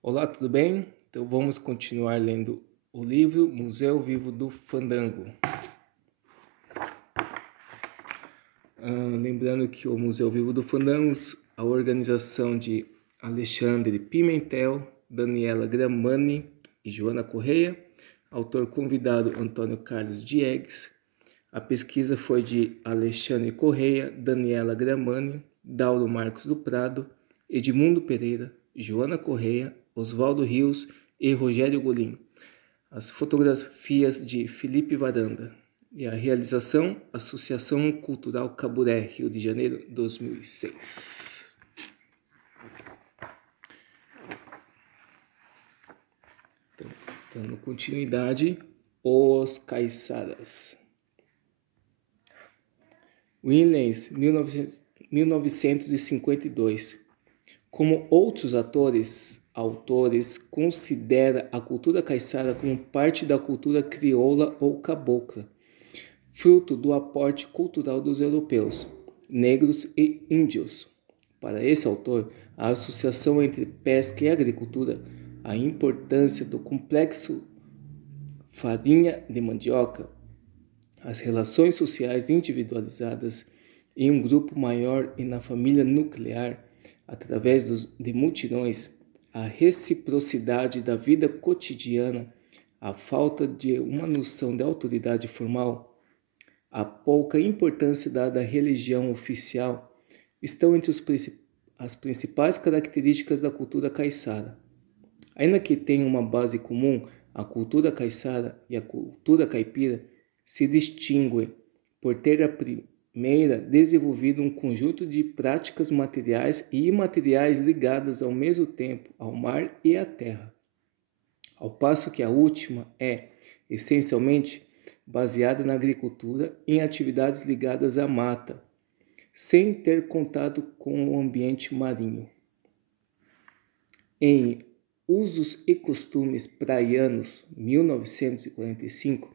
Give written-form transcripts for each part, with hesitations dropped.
Olá, tudo bem? Então vamos continuar lendo o livro Museu Vivo do Fandango. Lembrando que o Museu Vivo do Fandango, a organização de Alexandre Pimentel, Daniela Gramani e Joana Correia, autor convidado Antônio Carlos Diegues. A pesquisa foi de Alexandre Correia, Daniela Gramani, Dauro Marcos do Prado, Edmundo Pereira, Joana Correia, Oswaldo Rios e Rogério Golim. As fotografias de Felipe Varanda. E a realização, Associação Cultural Caburé, Rio de Janeiro, 2006. Então, dando continuidade, Os Caiçaras. Williams, 1952. Como outros autores, considera a cultura caiçara como parte da cultura crioula ou cabocla, fruto do aporte cultural dos europeus, negros e índios. Para esse autor, a associação entre pesca e agricultura, a importância do complexo farinha de mandioca, as relações sociais individualizadas em um grupo maior e na família nuclear, através de multidões, a reciprocidade da vida cotidiana, a falta de uma noção de autoridade formal, a pouca importância dada à religião oficial, estão entre as principais características da cultura caiçara. Ainda que tenham uma base comum, a cultura caiçara e a cultura caipira se distinguem por ter a primeira desenvolvido um conjunto de práticas materiais e imateriais ligadas ao mesmo tempo ao mar e à terra, ao passo que a última é, essencialmente, baseada na agricultura e em atividades ligadas à mata, sem ter contato com o ambiente marinho. Em Usos e Costumes Praianos, 1945,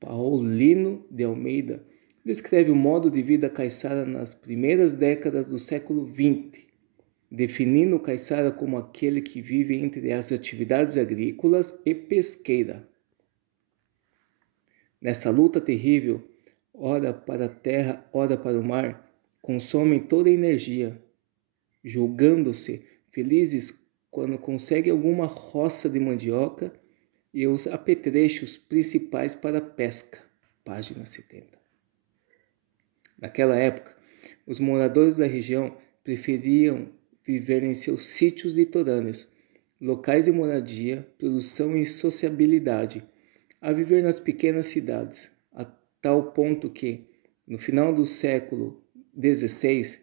Paulino de Almeida descreve o modo de vida caiçara nas primeiras décadas do século XX, definindo o caiçara como aquele que vive entre as atividades agrícolas e pesqueira. Nessa luta terrível, ora para a terra, ora para o mar, consomem toda a energia, julgando-se felizes quando conseguem alguma roça de mandioca e os apetrechos principais para a pesca. Página 70. Naquela época, os moradores da região preferiam viver em seus sítios litorâneos, locais de moradia, produção e sociabilidade, a viver nas pequenas cidades, a tal ponto que, no final do século XVI,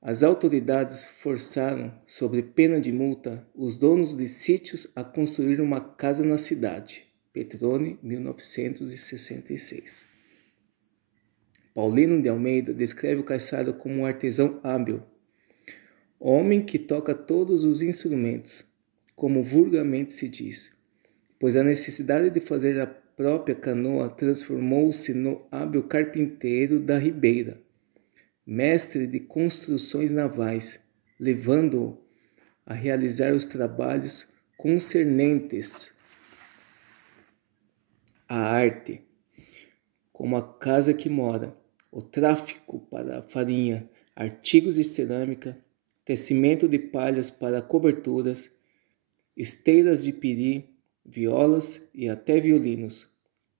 as autoridades forçaram, sob pena de multa, os donos de sítios a construir uma casa na cidade. Petrone, 1966. Paulino de Almeida descreve o caiçara como um artesão hábil, homem que toca todos os instrumentos, como vulgarmente se diz, pois a necessidade de fazer a própria canoa transformou-se no hábil carpinteiro da ribeira, mestre de construções navais, levando-o a realizar os trabalhos concernentes à arte, como a casa que mora, o tráfico para a farinha, artigos de cerâmica, tecimento de palhas para coberturas, esteiras de piri, violas e até violinos,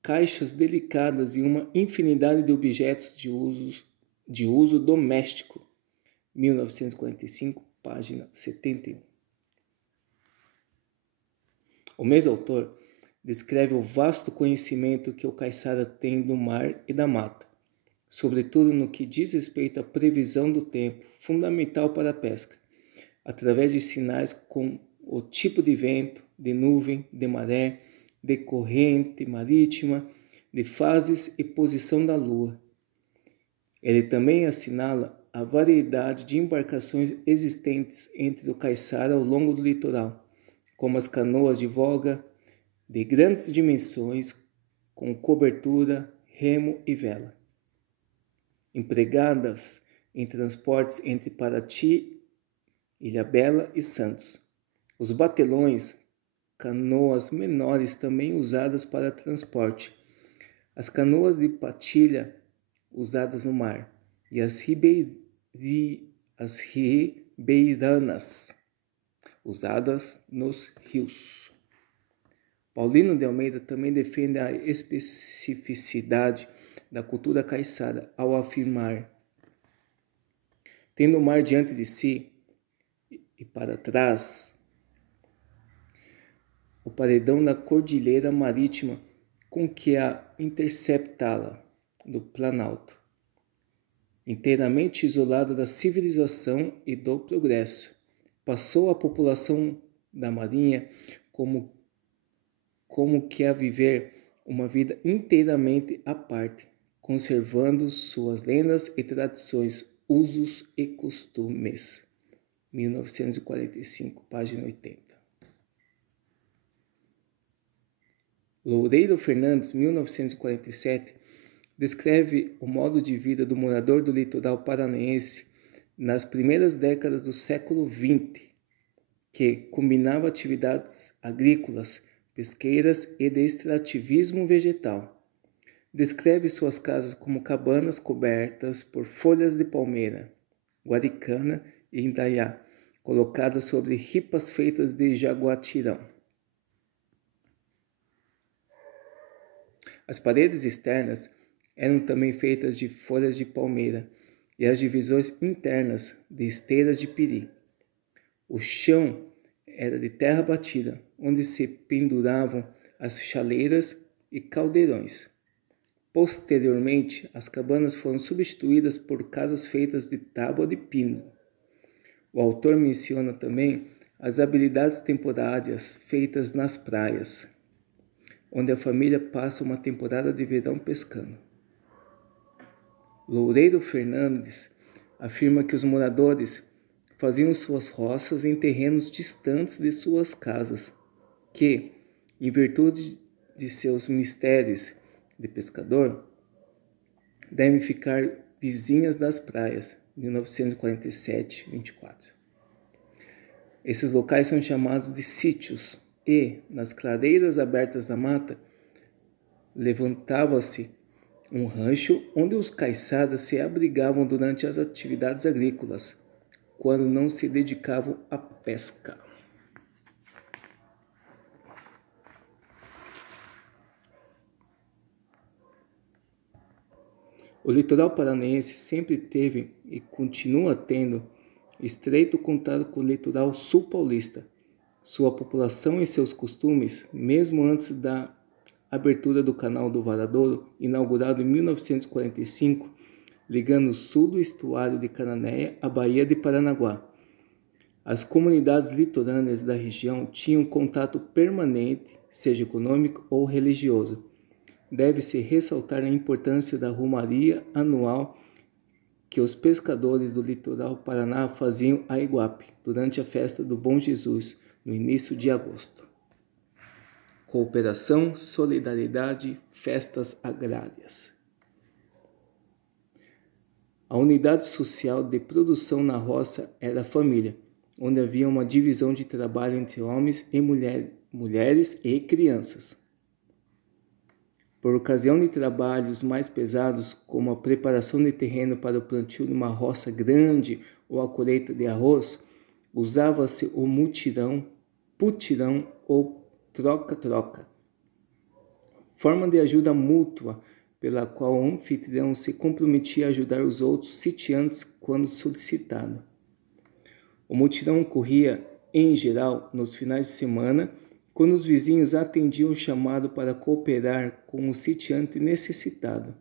caixas delicadas e uma infinidade de objetos de uso doméstico. 1945, página 71. O mesmo autor descreve o vasto conhecimento que o caiçara tem do mar e da mata, sobretudo no que diz respeito à previsão do tempo, fundamental para a pesca, através de sinais como o tipo de vento, de nuvem, de maré, de corrente marítima, de fases e posição da lua. Ele também assinala a variedade de embarcações existentes entre o caiçara ao longo do litoral, como as canoas de voga de grandes dimensões, com cobertura, remo e vela, empregadas em transportes entre Paraty, Ilhabela e Santos. Os batelões, canoas menores também usadas para transporte, as canoas de patilha usadas no mar e as ribeiranas usadas nos rios. Paulino de Almeida também defende a especificidade da cultura caiçara ao afirmar: tendo o mar diante de si e para trás, o paredão da cordilheira marítima com que a interceptá-la do Planalto, inteiramente isolada da civilização e do progresso, passou a população da marinha como que a viver uma vida inteiramente à parte, conservando suas lendas e tradições, usos e costumes. 1945, página 80. Loureiro Fernandes, 1947, descreve o modo de vida do morador do litoral paranaense nas primeiras décadas do século XX, que combinava atividades agrícolas, pesqueiras e de extrativismo vegetal. Descreve suas casas como cabanas cobertas por folhas de palmeira, guaricana e indaiá, colocadas sobre ripas feitas de jaguatirão. As paredes externas eram também feitas de folhas de palmeira e as divisões internas de esteiras de piri. O chão era de terra batida, onde se penduravam as chaleiras e caldeirões. Posteriormente, as cabanas foram substituídas por casas feitas de tábua de pino. O autor menciona também as habilidades temporárias feitas nas praias, onde a família passa uma temporada de verão pescando. Loureiro Fernandes afirma que os moradores faziam suas roças em terrenos distantes de suas casas, que, em virtude de seus mistérios de pescador, devem ficar vizinhas das praias. 1947, 24. Esses locais são chamados de sítios e, nas clareiras abertas da mata, levantava-se um rancho onde os caiçaras se abrigavam durante as atividades agrícolas, quando não se dedicavam à pesca. O litoral paranaense sempre teve e continua tendo estreito contato com o litoral sul paulista. Sua população e seus costumes, mesmo antes da abertura do Canal do Varadouro, inaugurado em 1945, ligando o sul do estuário de Cananéia à Baía de Paranaguá. As comunidades litorâneas da região tinham contato permanente, seja econômico ou religioso. Deve-se ressaltar a importância da romaria anual que os pescadores do litoral Paraná faziam a Iguape, durante a festa do Bom Jesus, no início de agosto. Cooperação, solidariedade, festas agrárias. A unidade social de produção na roça era a família, onde havia uma divisão de trabalho entre homens e mulheres e crianças. Por ocasião de trabalhos mais pesados, como a preparação de terreno para o plantio de uma roça grande ou a colheita de arroz, usava-se o mutirão, putirão ou troca-troca, forma de ajuda mútua pela qual o anfitrião se comprometia a ajudar os outros sitiantes quando solicitado. O mutirão ocorria, em geral, nos finais de semana, quando os vizinhos atendiam o chamado para cooperar com o sitiante necessitado.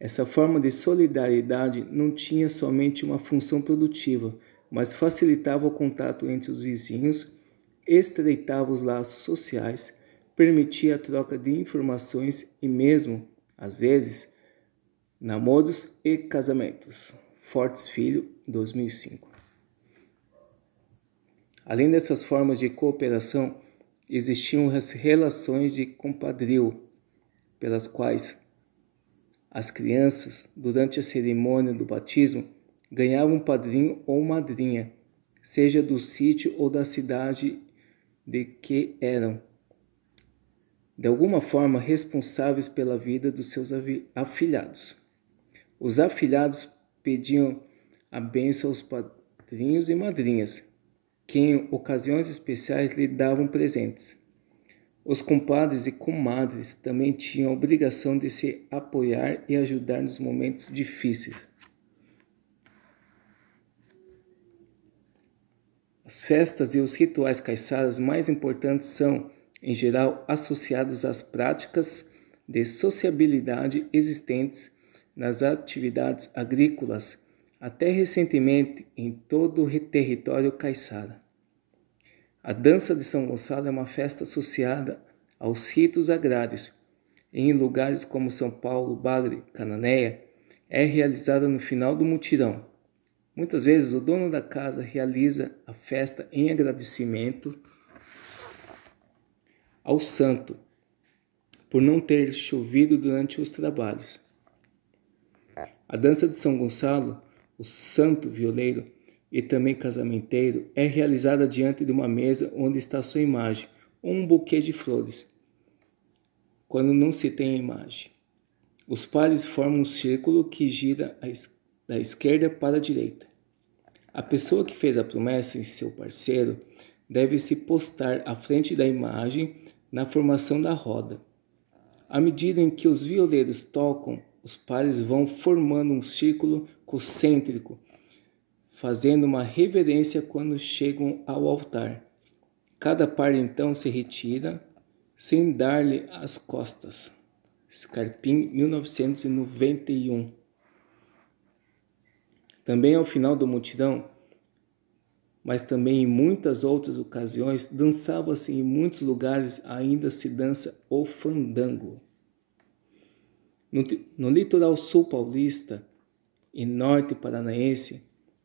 Essa forma de solidariedade não tinha somente uma função produtiva, mas facilitava o contato entre os vizinhos, estreitava os laços sociais, permitia a troca de informações e mesmo, às vezes, namoros e casamentos. Fortes Filho, 2005. Além dessas formas de cooperação, existiam as relações de compadrio, pelas quais as crianças, durante a cerimônia do batismo, ganhavam um padrinho ou madrinha, seja do sítio ou da cidade de que eram, de alguma forma, responsáveis pela vida dos seus afilhados. Os afilhados pediam a bênção aos padrinhos e madrinhas, que em ocasiões especiais lhe davam presentes. Os compadres e comadres também tinham a obrigação de se apoiar e ajudar nos momentos difíceis. As festas e os rituais caiçaras mais importantes são, em geral, associados às práticas de sociabilidade existentes nas atividades agrícolas, até recentemente em todo o território caiçara. A dança de São Gonçalo é uma festa associada aos ritos agrários. Em lugares como São Paulo, Bagre, Cananéia, é realizada no final do mutirão. Muitas vezes o dono da casa realiza a festa em agradecimento ao santo por não ter chovido durante os trabalhos. A dança de São Gonçalo, o santo violeiro e também casamenteiro, é realizada diante de uma mesa onde está sua imagem ou um buquê de flores. Quando não se tem a imagem, os pares formam um círculo que gira da esquerda para a direita. A pessoa que fez a promessa em seu parceiro deve se postar à frente da imagem na formação da roda. À medida em que os violeiros tocam, os pares vão formando um círculo concêntrico, fazendo uma reverência quando chegam ao altar. Cada par então se retira sem dar-lhe as costas. Scarpim, 1991. Também ao final do mutirão, mas também em muitas outras ocasiões, dançava-se em muitos lugares, ainda se dança o fandango. No litoral sul paulista e norte paranaense,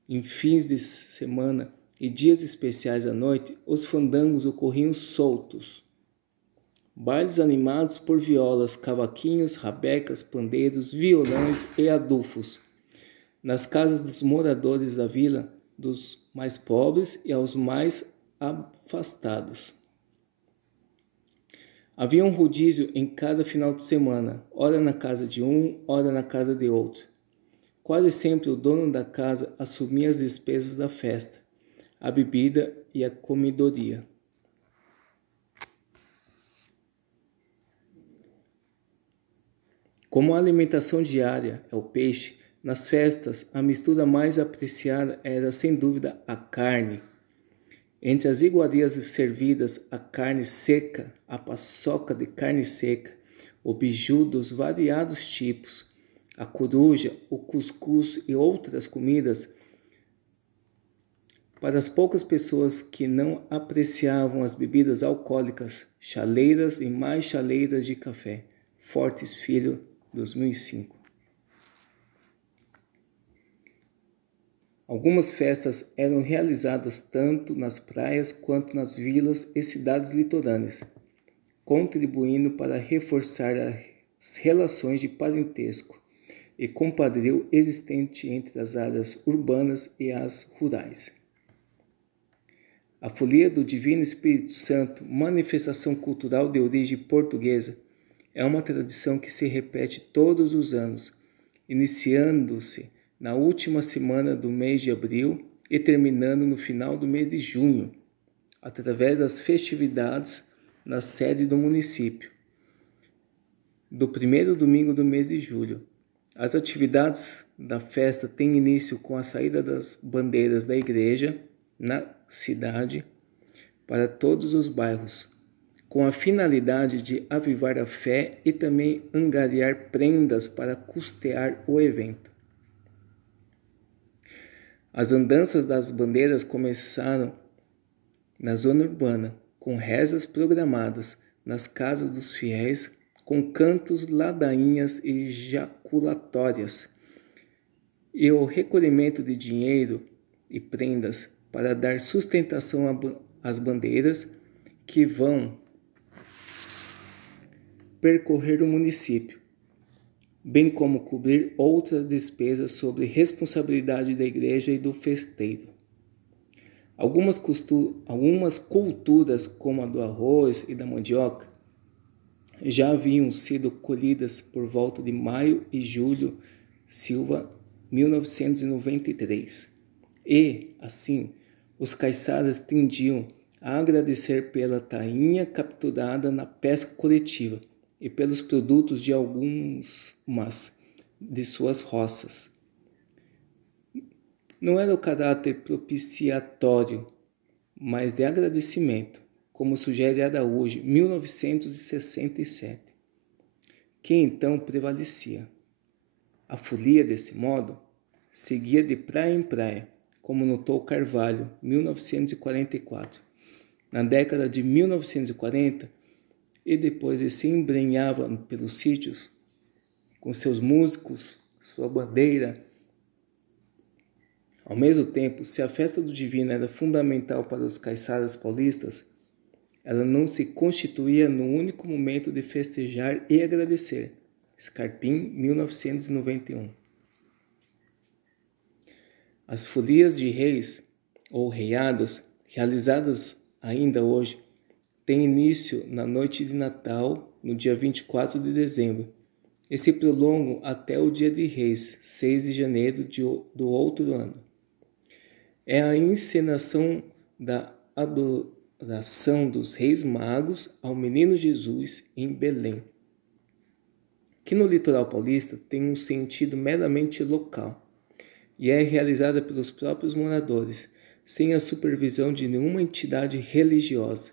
em fins de semana e dias especiais à noite, os fandangos ocorriam soltos. Bailes animados por violas, cavaquinhos, rabecas, pandeiros, violões e adufos. Nas casas dos moradores da vila, dos mais pobres e aos mais afastados. Havia um rodízio em cada final de semana, ora na casa de um, ora na casa de outro. Quase sempre o dono da casa assumia as despesas da festa, a bebida e a comidoria. Como a alimentação diária é o peixe, nas festas a mistura mais apreciada era, sem dúvida, a carne. Entre as iguarias servidas, a carne seca, a paçoca de carne seca, o biju dos variados tipos, a coruja, o cuscuz e outras comidas. Para as poucas pessoas que não apreciavam as bebidas alcoólicas, chaleiras e mais chaleiras de café. Fortes Filho, 2005. Algumas festas eram realizadas tanto nas praias quanto nas vilas e cidades litorâneas, contribuindo para reforçar as relações de parentesco e compadrio existente entre as áreas urbanas e as rurais. A Folia do Divino Espírito Santo, manifestação cultural de origem portuguesa, é uma tradição que se repete todos os anos, iniciando-se na última semana do mês de abril e terminando no final do mês de junho, através das festividades na sede do município, do primeiro domingo do mês de julho. As atividades da festa têm início com a saída das bandeiras da igreja na cidade para todos os bairros, com a finalidade de avivar a fé e também angariar prendas para custear o evento. As andanças das bandeiras começaram na zona urbana, com rezas programadas nas casas dos fiéis, com cantos, ladainhas e jaculatórias, e o recolhimento de dinheiro e prendas para dar sustentação às bandeiras que vão percorrer o município, bem como cobrir outras despesas sobre responsabilidade da igreja e do festeiro. Algumas culturas, como a do arroz e da mandioca, já haviam sido colhidas por volta de maio e julho Silva, 1993. E, assim, os caiçaras tendiam a agradecer pela tainha capturada na pesca coletiva e pelos produtos de algumas de suas roças. Não era o caráter propiciatório, mas de agradecimento, como sugere Araújo, 1967, que então prevalecia. A folia, desse modo, seguia de praia em praia, como notou Carvalho, 1944. Na década de 1940, e depois ele se embrenhava pelos sítios, com seus músicos, sua bandeira. Ao mesmo tempo, se a festa do Divino era fundamental para os caiçaras paulistas, ela não se constituía no único momento de festejar e agradecer. Scarpim, 1991. As folias de reis, ou reiadas, realizadas ainda hoje, têm início na noite de Natal, no dia 24 de dezembro, e se prolongam até o dia de Reis, 6 de janeiro do outro ano. É a encenação da adoração dos Reis Magos ao Menino Jesus em Belém, que no litoral paulista tem um sentido meramente local e é realizada pelos próprios moradores, sem a supervisão de nenhuma entidade religiosa.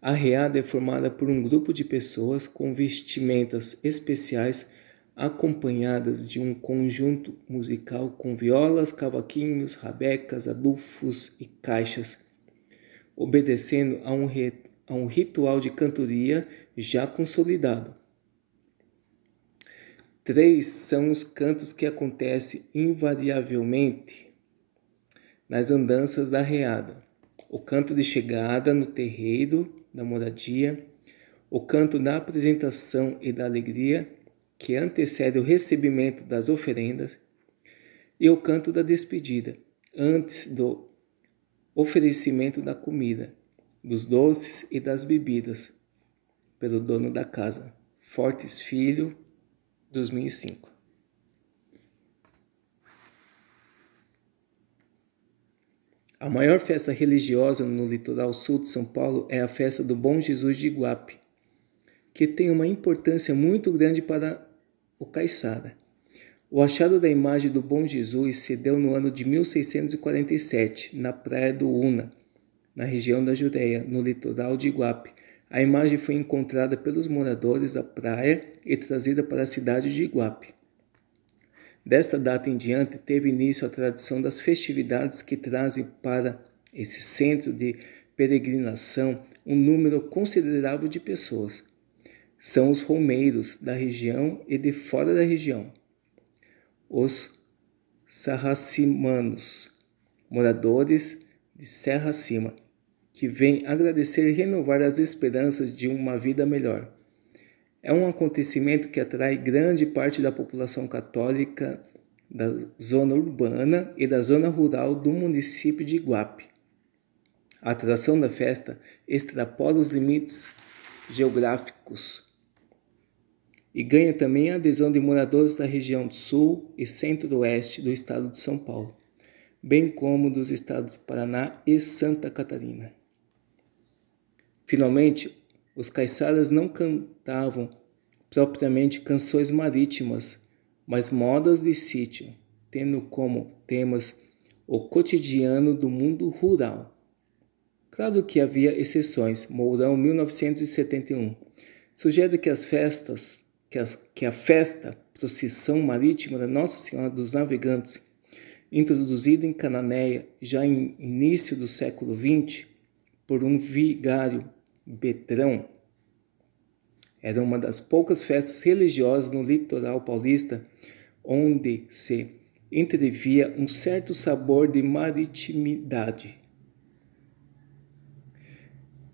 A reada é formada por um grupo de pessoas com vestimentas especiais, acompanhadas de um conjunto musical com violas, cavaquinhos, rabecas, adufos e caixas, obedecendo a um ritual de cantoria já consolidado. 3 são os cantos que acontecem invariavelmente nas andanças da reada: o canto de chegada no terreiro da moradia, o canto da apresentação e da alegria, que antecede o recebimento das oferendas, e o canto da despedida, antes do oferecimento da comida, dos doces e das bebidas, pelo dono da casa. Fortes Filho, 2005. A maior festa religiosa no litoral sul de São Paulo é a festa do Bom Jesus de Iguape, que tem uma importância muito grande para o caiçara. O achado da imagem do Bom Jesus se deu no ano de 1647, na praia do Una, na região da Judeia, no litoral de Iguape. A imagem foi encontrada pelos moradores da praia e trazida para a cidade de Iguape. Desta data em diante, teve início a tradição das festividades que trazem para esse centro de peregrinação um número considerável de pessoas. São os romeiros da região e de fora da região. Os sarracimanos, moradores de Serra Acima, que vêm agradecer e renovar as esperanças de uma vida melhor. É um acontecimento que atrai grande parte da população católica da zona urbana e da zona rural do município de Iguape. A atração da festa extrapola os limites geográficos e ganha também a adesão de moradores da região sul e centro-oeste do estado de São Paulo, bem como dos estados de Paraná e Santa Catarina. Finalmente, os caiçaras não cantavam propriamente canções marítimas, mas modas de sítio, tendo como temas o cotidiano do mundo rural. Claro que havia exceções. Mourão, 1971, sugere que a festa procissão marítima da Nossa Senhora dos Navegantes, introduzida em Cananéia já em início do século XX por um vigário Betrão, era uma das poucas festas religiosas no litoral paulista onde se entrevia um certo sabor de maritimidade.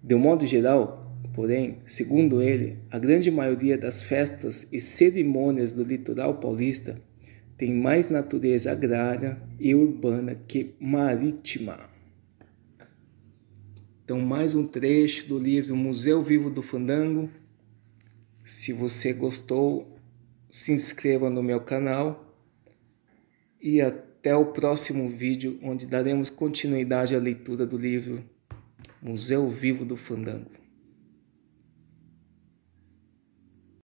De um modo geral, porém, segundo ele, a grande maioria das festas e cerimônias do litoral paulista tem mais natureza agrária e urbana que marítima. Então, mais um trecho do livro Museu Vivo do Fandango. Se você gostou, se inscreva no meu canal e até o próximo vídeo, onde daremos continuidade à leitura do livro Museu Vivo do Fandango.